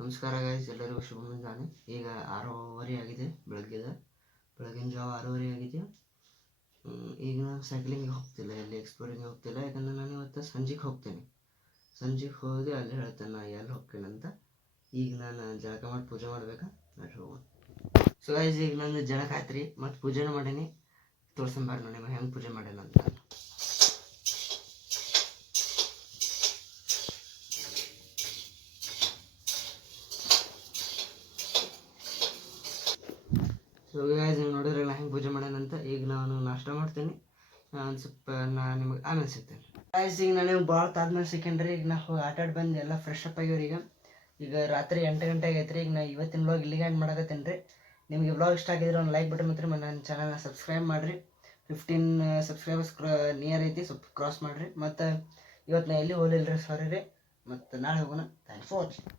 ನಮಸ್ಕಾರ ಗೈಸ್, ಎಲ್ಲರಿಗೂ ಶುಭ ಮುಂಜಾನೆ. ಈಗ 6:30 ಆಗಿದೆ, ಬೆಳಗಿನ ಜಾವ 6:30 ಆಗಿದೆ. ಈಗ ನಾನು ಸೈಕ್ಲಿಂಗಿಗೆ ಹೋಗ್ತಿಲ್ಲ, ಎಲ್ಲಿ ಎಕ್ಸ್ಪ್ಲೋರಿಂಗ್ ಹೋಗ್ತಿಲ್ಲ, ಯಾಕಂದರೆ ನಾನು ಇವತ್ತು ಸಂಜೆಗೆ ಹೋಗ್ತೇನೆ. ಸಂಜೆಗೆ ಹೋಗಿ ಅಲ್ಲಿ ಹೇಳ್ತೇನೆ ನಾನು ಎಲ್ಲಿ ಹೋಗ್ತೇನೆ ಅಂತ. ಈಗ ನಾನು ಜಳಕ ಮಾಡಿ ಪೂಜೆ ಮಾಡ್ಬೇಕಾ, ನೋಡಿ ಹೋಗೋಣ. ಸೊ ಗೈಸ್, ಈಗ ನಾನು ಜಳಕ ಆಯ್ತು ರೀ, ಮತ್ತು ಪೂಜೆನೂ ಮಾಡೀನಿ. ತೋರ್ಸಂಬಾರ ನೋಡಿ ನಿಮಗೆ ಹೆಂಗೆ ಪೂಜೆ ಮಾಡೇನ ಅಂತ. ಸೊ ಗೈಸ್, ನೀವು ನೋಡಿದ್ರಲ್ಲ ಹೆಂಗೆ ಪೂಜೆ ಮಾಡ್ಯಾನಂತ. ಈಗ ನಾನು ನಾಷ್ಟ ಮಾಡ್ತೇನೆ, ಒಂದು ಸ್ವಲ್ಪ ನಾನು ನಿಮಗೆ ಆಮೇಲೆ ಸಿಗ್ತೇನೆ. ಗೈಸ್, ಈಗ ನಾನು ಭಾಳ ತಾದ್ಮೇಲೆ ಸಿಕ್ಕೇನ್ರಿ. ಈಗ ನಾವು ಆಟಾಡಿ ಬಂದು ಎಲ್ಲ ಫ್ರೆಶ್ ಅಪ್ ಆಗ್ಯಾವ್ರಿ. ಈಗ ರಾತ್ರಿ 8 ಗಂಟೆ ಆಗೈತೆ ರೀ. ಈಗ ನಾ ಇವತ್ತಿನ ವ್ಲಾಗ್ ಇಲ್ಲಿಗೆ ಎಂಡ್ ಮಾಡಕತ್ತೇನೆ ರೀ. ನಿಮಗೆ ವ್ಲಾಗ್ ಇಷ್ಟ ಆಗಿದ್ರೆ ಒಂದು ಲೈಕ್ ಬಟನ್ ಮತ್ತು ನನ್ನ ಚಾನಲ್ನ ಸಬ್ಸ್ಕ್ರೈಬ್ ಮಾಡಿರಿ. 15 ಸಬ್ಸ್ಕ್ರೈಬರ್ಸ್ ನಿಯರ್ ಐತಿ, ಸ್ವಲ್ಪ ಕ್ರಾಸ್ ಮಾಡಿರಿ. ಮತ್ತು ಇವತ್ತು ನಾ ಎಲ್ಲಿ ಹೋಗಲಿಲ್ಲ ರೀ, ಸಾರಿ ರೀ. ಮತ್ತು ನಾಳೆ ಹೋಗೋಣ. Thanks for watching.